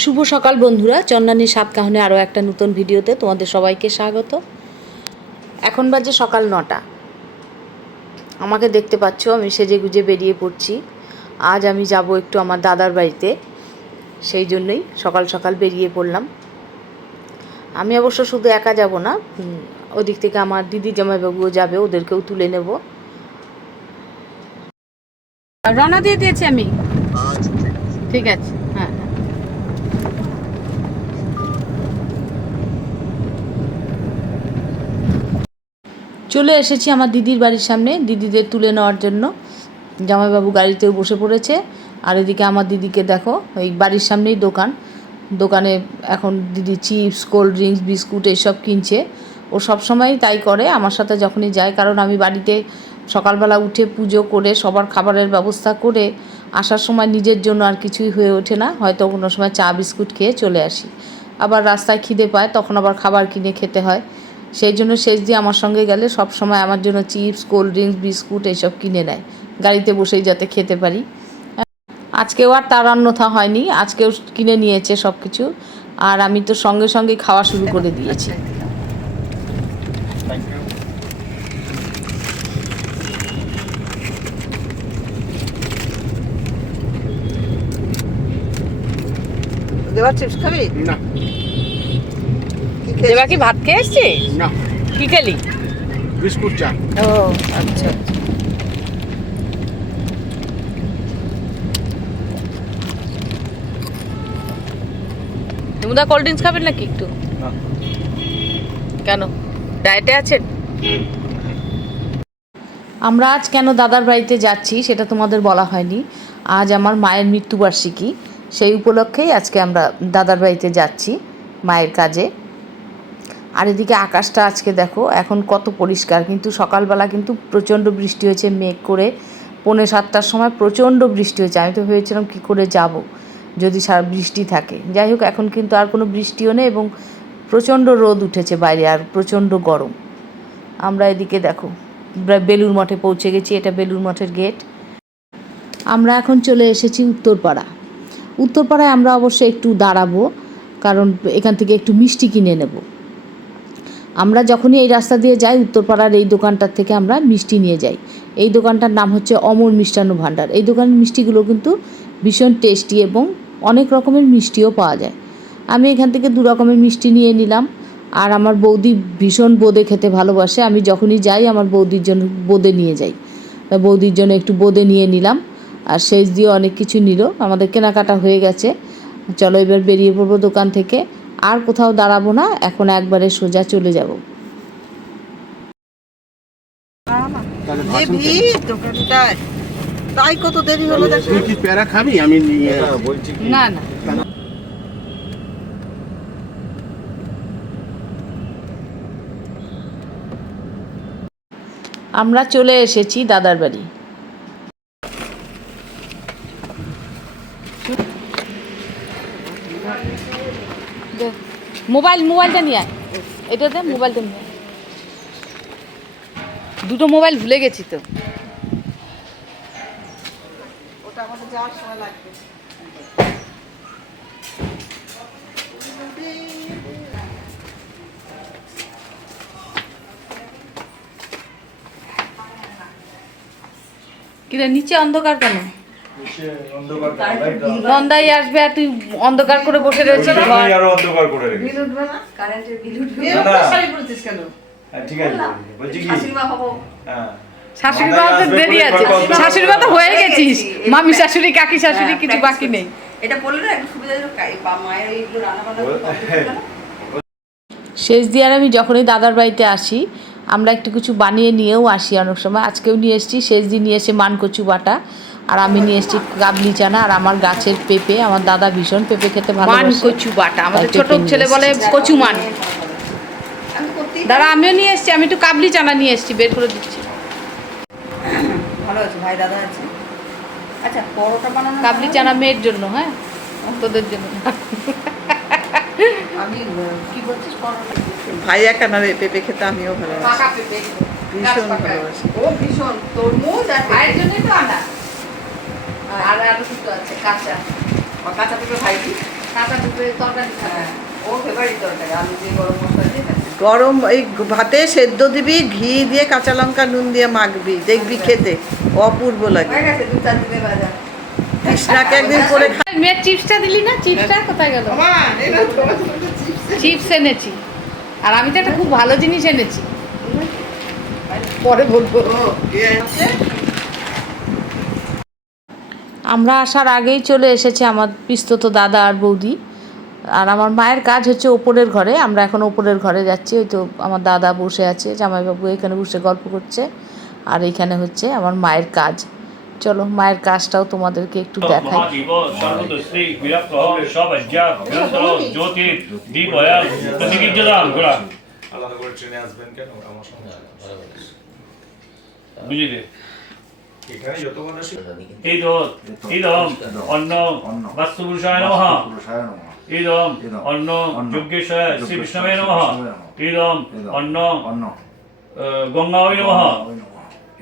শুভ সকাল বন্ধুরা, চন্দানী সাত কাহনে আরও একটা নতুন ভিডিওতে তোমাদের সবাইকে স্বাগত। এখন বাজে সকাল 9টা। আমাকে দেখতে পাচ্ছ, আমি সেজে গুজে বেরিয়ে পড়ছি। আজ আমি যাব একটু আমার দাদার বাড়িতে, সেই জন্যই সকাল সকাল বেরিয়ে পড়লাম। আমি অবশ্য শুধু একা যাব না, ওদিক থেকে আমার দিদি জামাইবাবুও যাবে, ওদেরকেও তুলে নেব। রওনা দিয়ে দিয়েছি আমি। ঠিক আছে, হ্যাঁ। চলে এসেছি আমার দিদির বাড়ির সামনে দিদিদের তুলে নেওয়ার জন্য। জামাইবাবু গাড়িতেও বসে পড়েছে, আর এদিকে আমার দিদিকে দেখো, এই বাড়ির সামনেই দোকানে এখন দিদি চিপস, কোল্ড ড্রিঙ্কস, বিস্কুট এইসব কিনছে। ও সবসময়ই তাই করে আমার সাথে যখনই যায়, কারণ আমি বাড়িতে সকালবেলা উঠে পুজো করে সবার খাবারের ব্যবস্থা করে আসার সময় নিজের জন্য আর কিছুই হয়ে ওঠে না, হয়তো কোনো সময় চা বিস্কুট খেয়ে চলে আসি। আবার রাস্তায় খিদে পায়, তখন আবার খাবার কিনে খেতে হয়। সেই জন্য শেষ দিয়ে আমার সঙ্গে গেলে সব সময় আমার জন্য চিপস, কোল্ড ড্রিঙ্কস, বিস্কুট এইসব কিনে নেয়, গাড়িতে বসেই যাতে খেতে পারি। আজকেও আর তার অন্যথা হয়নি, আজকেও কিনে নিয়েছে সব কিছু, আর আমি তো সঙ্গে সঙ্গে খাওয়া শুরু করে দিয়েছি। দেবা চিপস খাবি? না। দেবা কি ভাত খেয়ে এসছি? না। কি খেলি? বিস্কুট চা। ও আচ্ছা। তুমি কোল্ড ড্রিঙ্কস খাবেন নাকি একটু? না। কেন, ডায়েটে আছেন? আমরা আজ কেন দাদার বাড়িতে যাচ্ছি সেটা তোমাদের বলা হয়নি। আজ আমার মায়ের মৃত্যুবার্ষিকী, সেই উপলক্ষেই আজকে আমরা দাদার বাড়িতে যাচ্ছি মায়ের কাজে। আর এদিকে আকাশটা আজকে দেখো এখন কত পরিষ্কার, কিন্তু সকালবেলা কিন্তু প্রচণ্ড বৃষ্টি হয়েছে, মেঘ করে 6:45টার সময় প্রচণ্ড বৃষ্টি হয়েছে। আমি তো ভেবেছিলাম কী করে যাব যদি সারা বৃষ্টি থাকে। যাই হোক, এখন কিন্তু আর কোনো বৃষ্টিও নেই এবং প্রচণ্ড রোদ উঠেছে বাইরে, আর প্রচণ্ড গরম। আমরা এদিকে দেখো বেলুর মঠে পৌঁছে গেছি, এটা বেলুর মঠের গেট। আমরা এখন চলে এসেছি উত্তরপাড়ায় আমরা অবশ্যই একটু দাঁড়াবো, কারণ এখান থেকে একটু মিষ্টি কিনে নেব। আমরা যখনই এই রাস্তা দিয়ে যাই, উত্তরপাড়ার এই দোকানটার থেকে আমরা মিষ্টি নিয়ে যাই। এই দোকানটার নাম হচ্ছে অমর মিষ্টান্ন ভাণ্ডার। এই দোকানের মিষ্টিগুলো কিন্তু ভীষণ টেস্টি এবং অনেক রকমের মিষ্টিও পাওয়া যায়। আমি এখান থেকে 2 রকমের মিষ্টি নিয়ে নিলাম। আর আমার বৌদি ভীষণ বোঁদে খেতে ভালোবাসে, আমি যখনই যাই আমার বৌদির জন্য বোঁদে নিয়ে যাই। তা বৌদির জন্য একটু বোঁদে নিয়ে নিলাম, আর শেষ দিয়ে অনেক কিছু নিল। আমাদের কেনাকাটা হয়ে গেছে, চলো এবার বেরিয়ে পড়বো দোকান থেকে। আর কোথাও দাঁড়াবো না, এখন একবারে সোজা চলে যাব। তাই কত দেরি হলো দেখো। তুই কি প্যারা খাবি? আমি নিয়ে বলছি না। আমরা চলে এসেছি দাদার বাড়ি। মোবাইলটা নিয়ে আয়, এটাতে মোবাইলটা নিয়ে আয়। 2টো মোবাইল ভুলে গেছি তো। ওটা আমাদের যাওয়ার সময় লাগবে। কিরে নিচে অন্ধকার কেন? নন্দাই আসবে আর তুই অন্ধকার করে বসে রয়েছিস। অন্ধকার করে রেখেছি। বিল উঠবে না? কারেন্টের বিল উঠবে না, না? না। শাড়ি পরছিস কেন? ঠিক আছে, বলছি কি? শাশুড়িমা হবো। হ্যাঁ। শাশুড়ি মা তো দেরি আছে, শাশুড়ি মা তো হয়ে গেছিস, মামি শাশুড়ি, কাকি শাশুড়ি, কিছু বাকি নেই। এটা বললে না একটু সুবিধা হলো, মায়ের এইগুলো রান্না বান্না শেষ দিয়ে আর আমি যখনই দাদার বাড়িতে আসি, আমরা একটু কিছু বানিয়ে নিয়েও আসি অনেক সময়। আজকেও নিয়ে এসেছি, শেষ দিয়ে নিয়ে এসে মানকচু বাটা, আর আমি নিয়ে এসেছি কাবলি চানা, আর আমার গাছের পেঁপে। আমার দাদা ভীষণ পেঁপে খেতে ভালোবাসে। মানকচু বাটা, আমাদের ছোট ছেলে বলে কচু মান। দাদা আমিও নিয়ে এসেছি, আমি একটু কাবলি চানা নিয়ে এসেছি, বের করে দিচ্ছি। ভালো আছে, ভাই দাদা আছে। আচ্ছা, পরোটা বানানো কাবলি চানা মেয়ের জন্য, হ্যাঁ, তোদের জন্য। আমি কি বলছিস? পরোটা ভাই একা না রে, পেঁপে খেতে আমিও ভালোবাসি। পাকা পেঁপে ভীষণ ভালোবাসি। ও ভীষণ, তরমুজ আর ভাইয়ের জন্যই তো আনা। আর আরো কিছু আছে কাঁচা। কাঁচা পেঁপে ভাই কি? কাঁচা দুপুরে তরকারি হ্যাঁ ও ফেভারিট তরকারি আলু দিয়ে গরম মশলা দিয়ে দেয়। গরম এই ভাতে সেদ্ধ দিবি, ঘি দিয়ে কাঁচা লঙ্কা নুন দিয়ে মাখবি, দেখবি খেতে অপূর্ব লাগে। হয়ে গেছে 2-4 দিনে বাজা। কৃষ্ণাকে একদিন করে মেয়ের চিপসটা দিলি না? চিপসটা কোথায় গেল? চিপস এনেছি, আর আমি তো একটা খুব ভালো জিনিস এনেছি, পরে বলবো। আমরা আসার আগেই চলে এসেছে আমার পিস্তত দাদা আর বৌদি। আর আমার মায়ের কাজ হচ্ছে ওপরের ঘরে, আমরা এখন ওপরের ঘরে যাচ্ছি। ওই তো আমার দাদা বসে আছে, জামাইবাবু এখানে বসে গল্প করছে, আর এইখানে হচ্ছে আমার মায়ের কাজ। চলো মায়ের কাজটাও তোমাদেরকে একটু দেখাই। আলাদা করে ট্রেনে আসবেন কেন আমার সঙ্গে বুঝলি এখানে যত মানুষ ইদম অন্ন বাস্তুপুরুষায় নমঃ ইদম অন্ন যজ্ঞেশ্বর শ্রী বিষ্ণবে নমঃ ইদম অন্ন গঙ্গায় নমঃ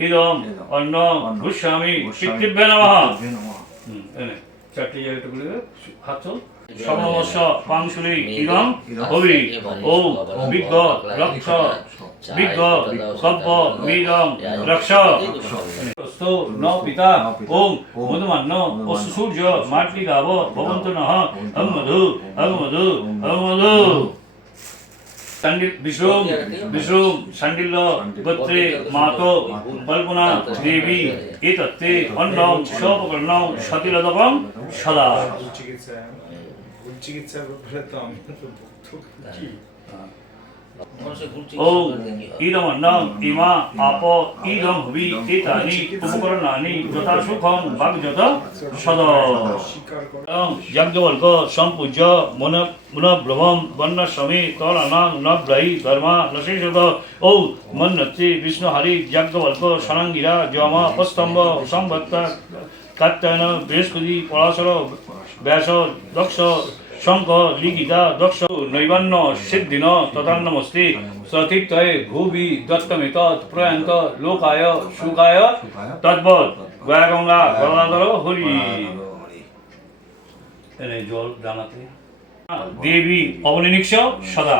ইদম অন্ন গোস্বামী পিতৃভ্যে নমঃ। চারটি জায়গাটা করে হাত চল সমস্য পাংশুলি ইদম হবি ওম বিজ্ঞ রক্ষ বিজ্ঞ কব্য মিদম রক্ষ স্তো ন পিতা ওম মধুমান্ন অস্তু সূর্য মাতৃ গাব ভবন্ত নঃ অং মধু অং মধু অং মধু বিষ্ণুম বিষ্ণুম শান্ডিল্য গোত্রে মাতো কল্পনা দেবী এতত্তে অন্নং সপকর্ণং সতিলদকং সদা। চিকিৎসার ব্যাপারে তো আমি তো কি ওম ইদম অন্নম ইমা আপ ইদম হুবি এতানি উপকরণানি যথা সুখং বাগযত সদ। যজ্ঞবল্ক সম্পূজ্য মনব্রহ্মম বর্ণশ্রমে তলানাং নব্রহি ধর্মা নশেষত ঔ মন্নত্রে বিষ্ণুহরি যজ্ঞবল্ক সনাঙ্গিরা যমা পস্তম্ভ সম্ভক্ত কাত্যায়ন বৃহস্পতি পরাশর ব্যাস দক্ষ শঙ্খ লিখিতা দক্ষ নৈবান্য সিদ্ধিন তথান্নমস্তি সতীর্থয়ে ভুবি দত্তমিত প্রয়ান্ত লোকায় সুখায় তদ্বৎ গয়া গঙ্গা গদাধর হরি। এনে জল জানাতে দেবী অবনিনিক্ষ সদা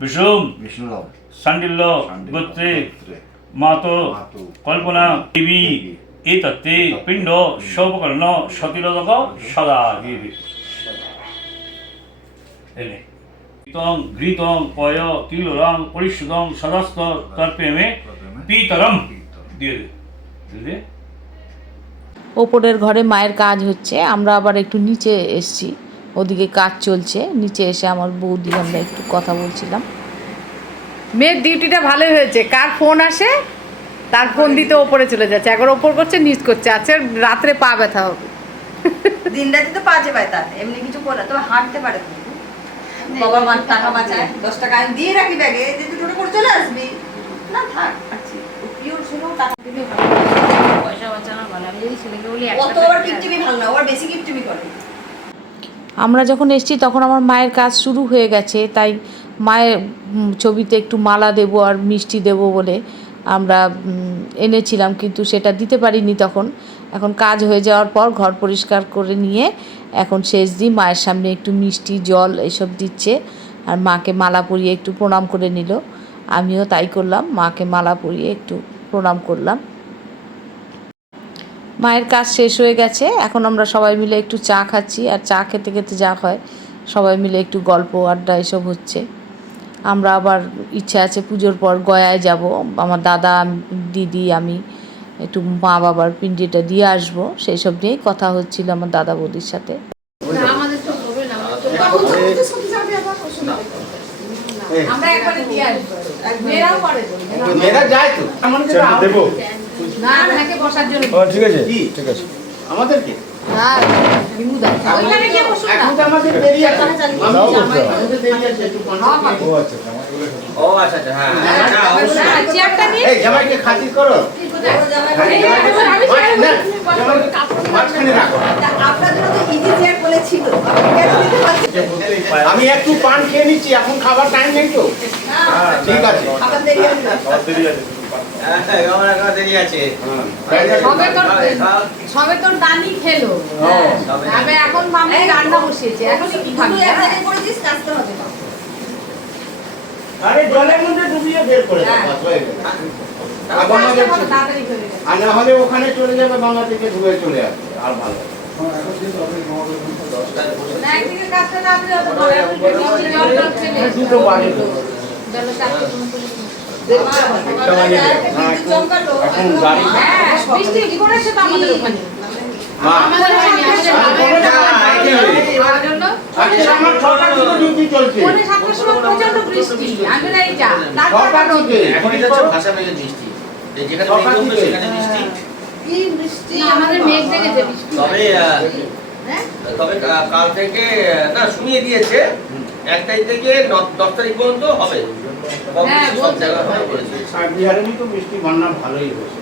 বিষ্ণু শান্ডিল্য গোত্রে মাতো কল্পনা দেবী এতত্তে পিণ্ড সৌপকর্ণ সতিরোধক সদা দেবী। এনে ঘৃতং পয় কিলোরং পরিশুদং সদাস্ত তর্পেমে পিতরম দিয়ে দে। ওপরের ঘরে মায়ের কাজ হচ্ছে, আমরা আবার একটু নিচে এসছি, ওদিকে কাজ চলছে। নিচে এসে আমার বৌদি আমরা একটু কথা বলছিলাম। মেয়ের ডিউটিটা ভালোই হয়েছে, কার ফোন আসে তার ফোন দিতে ওপরে চলে যাচ্ছে, একবার ওপর করছে নিচ করছে, আছে রাত্রে পা ব্যথা হবে। দিন রাতে তো পা চেপায় তার, এমনি কিছু করে তবে হাঁটতে পারে তো। বাবা মান টাকা বাঁচায়, 10 টাকা আমি দিয়ে রাখি ব্যাগে, যে তুই টোটো করে চলে আসবি না, থাক আছি পিওর ছিল টাকা দিলে ভালো, পয়সা বাঁচানো ভালো। আমি যদি ছেলেকে বলি অত ওর কিপটিমি ভালো না, ওর বেশি কিপটিমি করে। আমরা যখন এসেছি তখন আমার মায়ের কাজ শুরু হয়ে গেছে, তাই মায়ের ছবিতে একটু মালা দেব আর মিষ্টি দেব বলে আমরা এনেছিলাম, কিন্তু সেটা দিতে পারিনি তখন। এখন কাজ হয়ে যাওয়ার পর ঘর পরিষ্কার করে নিয়ে এখন শেষ দিন মায়ের সামনে একটু মিষ্টি জল এসব দিচ্ছে, আর মাকে মালা পরিয়ে একটু প্রণাম করে নিল। আমিও তাই করলাম, মাকে মালা পরিয়ে একটু প্রণাম করলাম। মায়ের কাজ শেষ হয়ে গেছে, এখন আমরা সবাই মিলে একটু চা খাচ্ছি, আর চা খেতে খেতে যা হয় সবাই মিলে একটু গল্প আড্ডা এসব হচ্ছে। আমরা আবার ইচ্ছা আছে পুজোর পর গয়ায় যাব, আমার দাদা দিদি আমি একটু মা বাবার পিণ্ডিটা দিয়ে আসবো, সেই সব নিয়েই কথা হচ্ছিল আমার দাদা বৌদির সাথে। আমাদের তো হবে না, আমরা একবারে দিয়ে আসবো, মেয়েরাও করে মেয়েরা যায় তো আমাদের দেবো না, আপনাকে বসার জন্য ঠিক আছে ঠিক আছে আমাদেরকে না, বিমুদা ওইখানে গিয়ে বসুন না। এখন তো আমাদের দেরি আছে, আমাদের দেরি আছে একটু ও আচ্ছা জামাইগুলো ও আচ্ছা আচ্ছা হ্যাঁ চেয়ারটা নিয়ে এই জামাইকে খাতির করো, মাঝখানে রাখো। আপনার জন্য তো ইজি চেয়ার বলেছিল, আমি একটু পান খেয়ে নিচ্ছি, এখন খাবার টাইম নেই তো। ঠিক আছে খাবার দেরি আছে। দেরি আছে সবে তোর দানি খেলো তবে এখন মামি রান্না বসিয়েছে এখন কি খাবি দুটো এক জায়গায় করেছিস, কাচতে হবে না। আরে জলের মধ্যে ডুবিয়ে বের করে দাও, বাস হয়ে গেল। তাড়াতাড়ি করে দে। আর না হলে ওখানে চলে যাবে, বাংলা থেকে ধুয়ে চলে আসবে, আর ভালো। না, একদিকে কাজটা তাড়াতাড়ি হতে পারে, এখন জল টল খেলে। দুটো বাজে তো। জলে চারটে কোনো কোনো। একটা বাজে তো। বিদ্যুৎ চমকালো, এখন গাড়ি হ্যাঁ, বৃষ্টি কি করেছে তো আমাদের ওখানে? মা, আমাদের হয়নি, আমাদের আমার জন্য আজকে আমার 6টা থেকে ডিউটি চলছে। পৌনে 7টার সময় প্রচন্ড বৃষ্টি, আমি নাই যা। তারপর 6টা রোদ। থেকে। এখন এটা হচ্ছে ভাষা মেঘের দৃষ্টি, যেখানে মেঘ কমবে সেখানে বৃষ্টি। কি বৃষ্টি, না, আমাদের মেঘ দেখেছে বৃষ্টি। তবে হ্যাঁ? তবে কাল থেকে না শুনিয়ে দিয়েছে 1 তারিখ থেকে 10 তারিখ পর্যন্ত হবে। হ্যাঁ, সব বলছে। জায়গায় হবে বলেছে। আর বিহারেরই তো বৃষ্টি বন্যা ভালোই হয়েছে।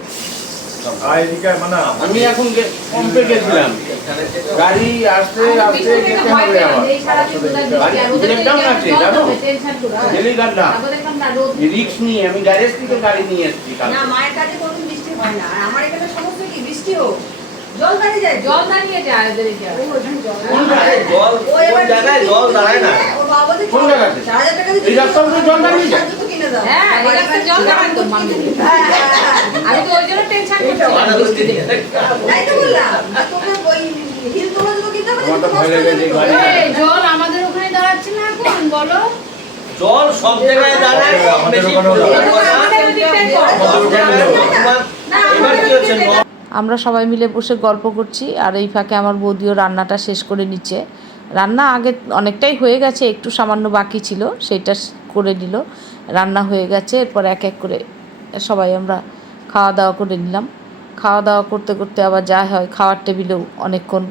আর এদিকে মানে আমি এখন পম্পে গেছিলাম, এখানে থেকে গাড়ি আসতে আসতে বৃষ্টি থেকে যেতে ভয় হবে পেলাম, আবার। এই সারাদিন বোধহয় বৃষ্টি, আর ওদের ব্রেকডাউন দিকে আছে, জল জানো? হবে, টেনশন করো। গেলেই গাড়লাম। তারপর দেখলাম না, রোদ। রিক্স নিয়ে আমি গ্যারেজ থেকে গাড়ি নিয়ে এসেছি কাল। না, মায়ের কাছে কোনোদিন বৃষ্টি হয় না। আর আমার এখানে সমস্ত কি বৃষ্টি হোক, জল দাঁড়িয়ে যায়। জল দাঁড়িয়ে যায় ওদের এদিকে। কোন আরে জল ও এবার কোন জায়গায় জল দাঁড়ায় না। ওর বাবা বলছে, কোন জায়গাতে? 4,000 টাকা দিয়ে এই রাস্তার উপরে জল দাঁড়িয়ে যায়? জুতো কিনে দাও। হ্যাঁ, এই রাস্তায় জল দাঁড়ায় তো মামি। হ্যাঁ, হ্যাঁ, হ্যাঁ। আমি তো ওই জন্য টেনশন মাথা করছি ধরতে দিয়ে। তাই তো বললাম, তোমরা ওই হিল তোমরা জুতো কিনতে হবে, আমার তো জুতো ভয় নষ্ট হয়ে লেগে যাবে। যায়, এই জল আমাদের ওখানে দাঁড়াচ্ছে না এখন, বলো? জল সব জায়গায় দাঁড়ায়, কম বেশি আমাদের ওখানেও দাঁড়ায়। এখন আমাদের ওদিকটাই করো। এবার কি হচ্ছে আমরা সবাই মিলে বসে গল্প করছি আর এই ফাঁকে আমার বৌদিও রান্নাটা শেষ করে নিচ্ছে। রান্না আগে অনেকটাই হয়ে গেছে, একটু সামান্য বাকি ছিল, সেটা করে নিল। রান্না হয়ে গেছে, এরপর এক এক করে সবাই আমরা খাওয়া দাওয়া করে নিলাম। খাওয়া দাওয়া করতে করতে আবার যা হয়, খাওয়ার টেবিলেও অনেকক্ষণ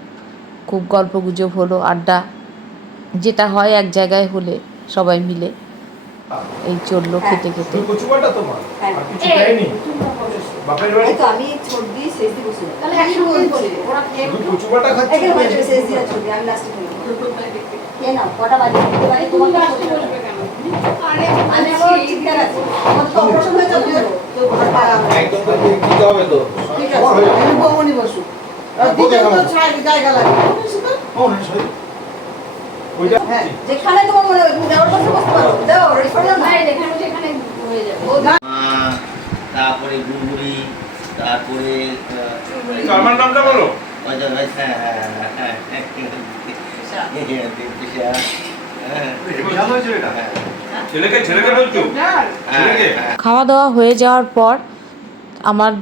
খুব গল্প গুজব হলো, আড্ডা যেটা হয় এক জায়গায় হলে সবাই মিলে, এই চললো খেতে খেতে। তুই কচুবাটা তোমার হ্যাঁ। আর কিছু দেয়নি বাপের বাড়ি এই তো আমি ছোট দিয়ে শেষ দিয়ে বসে তাহলে একসঙ্গে বলি, ওরা খেয়ে শুধু কচুবাটা খাচ্ছি এখানে বসে শেষ দিয়ে ছোট দিয়ে আমি লাস্টে খেলাম। কে না কটা বাজে দিতে পারি তোমার কাছে বসবে কেন? আরে আমি আবার ঠিকঠাক আছে। আমার তো অপারেশন হয়ে যাবে তো ঘরটা একদম তো দিতে হবে তো ঠিক আছে, আমি বৌমনি বসু। আর দিতেও তো জায়গা লাগে। ওইটা হ্যাঁ। যেখানে তোমার মনে হয় তুমি দেওয়ার পাশে বসতে পারো, দাও রেডি করে দাও না। না, এখানে সেখানে হয়ে যাবে। তারপরে গুড়গুড়ি, তারপরে আমার নামটা বলো অজয় ভাই, হ্যাঁ হ্যাঁ হ্যাঁ হ্যাঁ ছেলেকে ছেলেকে বলছো ছেলেকে খাওয়া দাওয়া হয়ে যাওয়ার পর আমার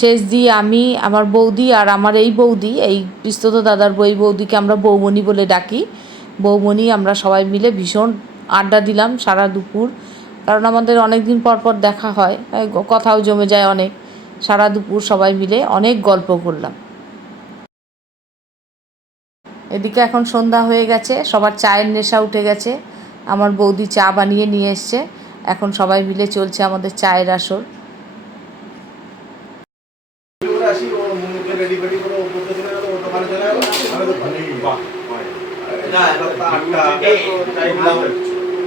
শেষ দিয়ে আমি, আমার বৌদি আর আমার এই বৌদি, এই পিস্তত দাদার এই বৌদিকে আমরা বৌমণি বলে ডাকি। বৌমণি আমরা সবাই মিলে ভীষণ আড্ডা দিলাম সারা দুপুর, কারণ আমাদের অনেক দিন পর পর দেখা হয়, কথাও জমে যায় অনেক। সারা দুপুর সবাই মিলে অনেক গল্প করলাম। এদিকে এখন সন্ধ্যা হয়ে গেছে, সবার চায়ের নেশা উঠে গেছে। আমার বৌদি চা বানিয়ে নিয়ে এসছে, এখন সবাই মিলে চলছে আমাদের চায়ের আসর।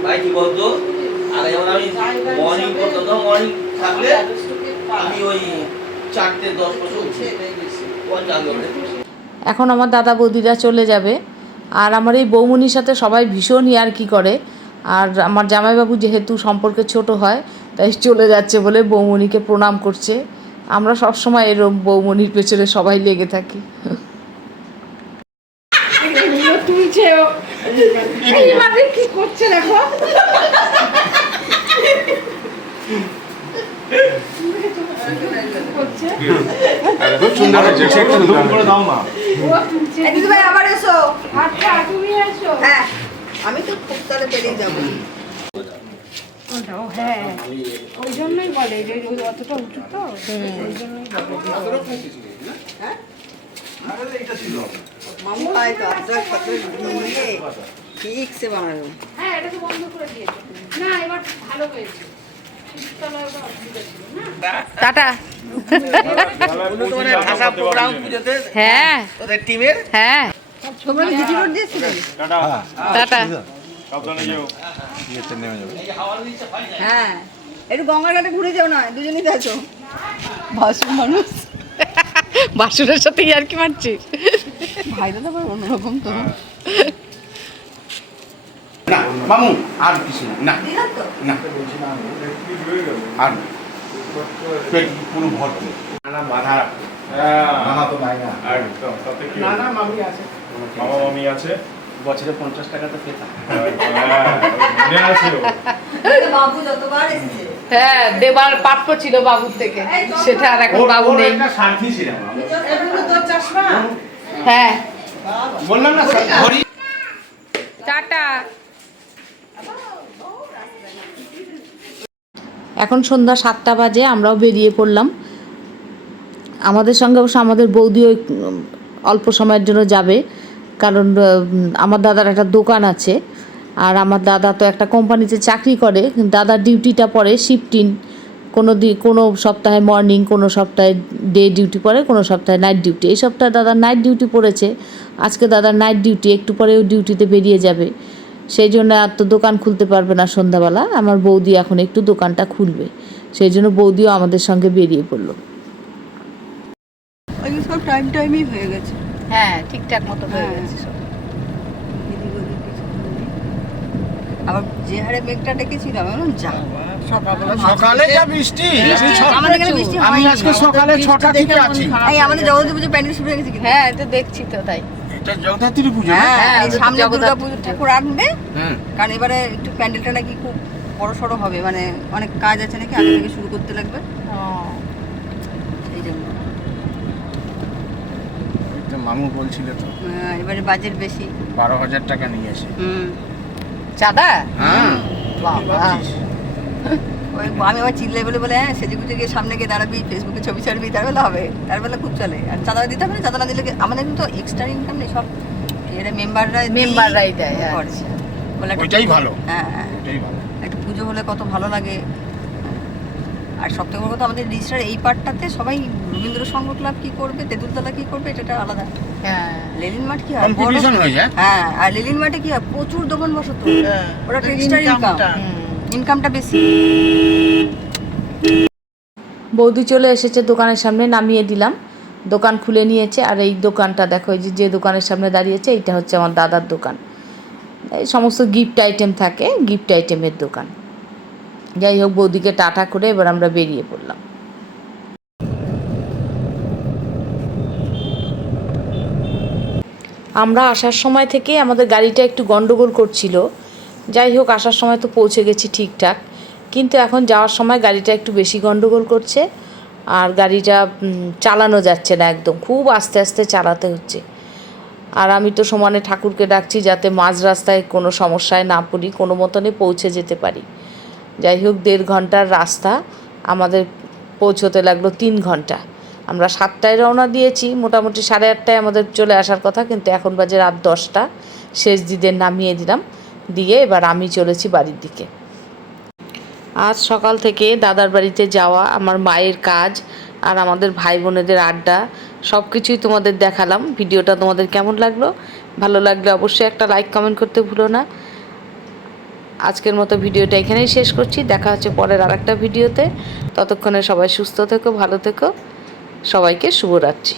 ভাই কি বলতো, আগে যেমন আমি মর্নিং করতাম, মর্নিং থাকলে আমি ওই 4:10 বছর উঠি, ওই চালু করে। এখন আমার দাদা বৌদিরা চলে যাবে, আর আমার এই বৌমনির সাথে সবাই ভীষণ ইয়ার্কি করে। আর আমার জামাইবাবু যেহেতু সম্পর্কে ছোট হয়, তাই চলে যাচ্ছে বলে বৌমনিকে প্রণাম করছে। আমরা সবসময় এরকম বৌমনির পেছনে সবাই লেগে থাকি। কি করছে দেখো? খুব সুন্দর হয়েছে একটু জুম করে দাও না এই দিদি ভাই আবার এসো। আচ্ছা, তুমি এসো। হ্যাঁ, আমি তো খুব তাড়াতাড়ি বেরিয়ে যাবো। হ্যাঁ ওই জন্যই বলে যে ওই অতটা উঁচু তো ওই জন্যই বলে মামু খায় তো আদ্রাক ফাদ্রাক নিয়ে ঠিক সে বানানো। হ্যাঁ এটা তো বন্ধ করে দিয়েছে না এবার ভালো হয়েছে শীতকালে ওটা অসুবিধা ছিল না টাটা। তোমাদের ভাষা প্রোগ্রাম পুজোতে হ্যাঁ তোদের টিমের হ্যাঁ, তোমরা কি ভিডিও নোট দিয়েছিলে? টাটা। সাবধানে যেও হ্যাঁ, একটু গঙ্গার ঘাটে ঘুরে যাও না, দুজনেই দেখো ভাসুর মানুষ। বাসুরের সাথে আর কি মারছিস? ভাইরা তো আবার অন্যরকম তো। না মামু আর কিছু না, দিলাম তো না আর পেট পুরো ভর্তি। না বাধা রাখো। মামা তো নাই না। একদম, তাতে কি না হলো? না মামি আছে। মামা মামি আছে? বছরে 50 টাকা তো পেতাম। হ্যাঁ, মনে আছে ও। বাবু যতবার এসেছে হ্যাঁ, দেবার প্রাপ্য ছিল বাবুর থেকে, সেটা আর এখন বাবু নেই। একটা সাথী ছিলাম আমি। এগুলো তোর চশমা? হ্যাঁ, বললাম না ঘড়ি। টাটা। এখন সন্ধ্যা 7টা বাজে, আমরাও বেরিয়ে পড়লাম। আমাদের সঙ্গে অবশ্য আমাদের বৌদিও অল্প সময়ের জন্য যাবে, কারণ আমার দাদার একটা দোকান আছে, আর আমার দাদা তো একটা কোম্পানিতে চাকরি করে। দাদার ডিউটিটা পড়ে শিফটিং, কোনো সপ্তাহে মর্নিং, কোনো সপ্তাহে ডে ডিউটি পড়ে, কোনো সপ্তাহে নাইট ডিউটি। এই সপ্তাহে দাদার নাইট ডিউটি পড়েছে, আজকে দাদার নাইট ডিউটি, একটু পরেও ডিউটিতে বেরিয়ে যাবে। সেই জন্য আর তো দোকান খুলতে পারবে না সন্ধ্যাবেলা। আমার বৌদি এখন একটু দোকানটা খুলবে, সেই জন্য বৌদিও আমাদের সঙ্গে বেরিয়ে পড়লো। ওই সব টাইমই হয়ে গেছে। হ্যাঁ, ঠিকঠাক মতো হয়ে হ্যাঁ। গেছে সব। এদিক ওদিক কিছু নেই। আবার যে হারে মেঘটা ডেকেছিলাম এখন যা সকালে যা বৃষ্টি। আমাদের এখানে বৃষ্টি আমি হয়নি। আজকে সকালে 6টা থেকে আছি। এই আমাদের জগদ্ধাত্রী পুজো প্যান্ডেল শুরু হয়ে গেছে কিন্তু। হ্যাঁ, তো দেখছি তো তাই। এটা জগদ্ধাত্রী পুজো না? হ্যাঁ, এই আমাদের সামনে জগদ্ধাত্রী দুর্গা পুজো ঠাকুর আনবে, হ্যাঁ। কারণ এবারে একটু প্যান্ডেলটা নাকি খুব বড় সড়ো হবে, মানে অনেক কাজ আছে নাকি, আগে থেকে শুরু করতে লাগবে, এই জন্য। তো মামু বলছিল তো এবারে বাজেট বেশি। 12,000 টাকা নিয়েছে। চাঁদা? হ্যাঁ বাবা, ওই আমি আবার চিল্লাই বলে হ্যাঁ সেজে গুজে গিয়ে সামনে গিয়ে দাঁড়াবি, ফেসবুকে ছবি ছাড়বি, তার বেলা হবে, তার বেলা খুব চলে। আর চাঁদা দিতে হবে না, চাঁদা না দিলে আমাদের কিন্তু এক্সট্রা ইনকাম নেই, সব এরা মেম্বাররাই দেয়। করে। বলে একটা ওইটাই ভালো। হ্যাঁ হ্যাঁ, ওইটাই ভালো। একটা পুজো হলে কত ভালো লাগে। আর সব থেকে বড় কথা, আমাদের রেজিস্টার এই পার্টটাতে সবাই রবীন্দ্র সংঘ ক্লাব কি করবে, তেঁতুলতলা কি করবে, এটা আলাদা। হ্যাঁ, লেলিন মাঠ কি হয়, কম্পিটিশন হয়ে যায়। হ্যাঁ, আর লেলিন মাঠে কি হয়, প্রচুর দোকান বসত, ওটা এক্সট্রা ইনকামটা বেশি। বৌদি চলে এসেছে, দোকানের সামনে নামিয়ে দিলাম, দোকান খুলে নিয়েছে। আর এই দোকানটা দেখো, এই যে দোকানের সামনে দাঁড়িয়েছে, এইটা হচ্ছে আমার দাদার দোকান। এই সমস্ত গিফট আইটেম থাকে, গিফট আইটেমের দোকান। যাই হোক, বৌদিকে টাটা করে এবার আমরা বেরিয়ে পড়লাম। আমরা আসার সময় থেকে আমাদের গাড়িটা একটু গন্ডগোল করছিল। যাই হোক, আসার সময় তো পৌঁছে গেছি ঠিকঠাক, কিন্তু এখন যাওয়ার সময় গাড়িটা একটু বেশি গন্ডগোল করছে, আর গাড়িটা চালানো যাচ্ছে না, একদম খুব আস্তে আস্তে চালাতে হচ্ছে। আর আমি তো সমানে ঠাকুরকে ডাকছি যাতে মাঝ রাস্তায় কোনো সমস্যায় না পড়ি, কোনো মতনে পৌঁছে যেতে পারি। যাই হোক, 1.5 ঘন্টার রাস্তা আমাদের পৌঁছতে লাগলো 3 ঘন্টা। আমরা 7টায় রওনা দিয়েছি, মোটামুটি 8:30টায় আমাদের চলে আসার কথা, কিন্তু এখন বাজে রাত 10টা। শেষ দিদের নামিয়ে দিলাম, দিয়ে এবার আমি চলেছি বাড়ির দিকে। আজ সকাল থেকে দাদার বাড়িতে যাওয়া, আমার মায়ের কাজ, আর আমাদের ভাই বোনেদের আড্ডা, সব কিছুই তোমাদের দেখালাম। ভিডিওটা তোমাদের কেমন লাগলো? ভালো লাগলে অবশ্যই একটা লাইক কমেন্ট করতে ভুলো না। আজকের মতো ভিডিওটা এখানেই শেষ করছি, দেখা হচ্ছে পরের আরেকটা ভিডিওতে। ততক্ষণে সবাই সুস্থ থেকো, ভালো থেকো, সবাইকে শুভরাত্রি।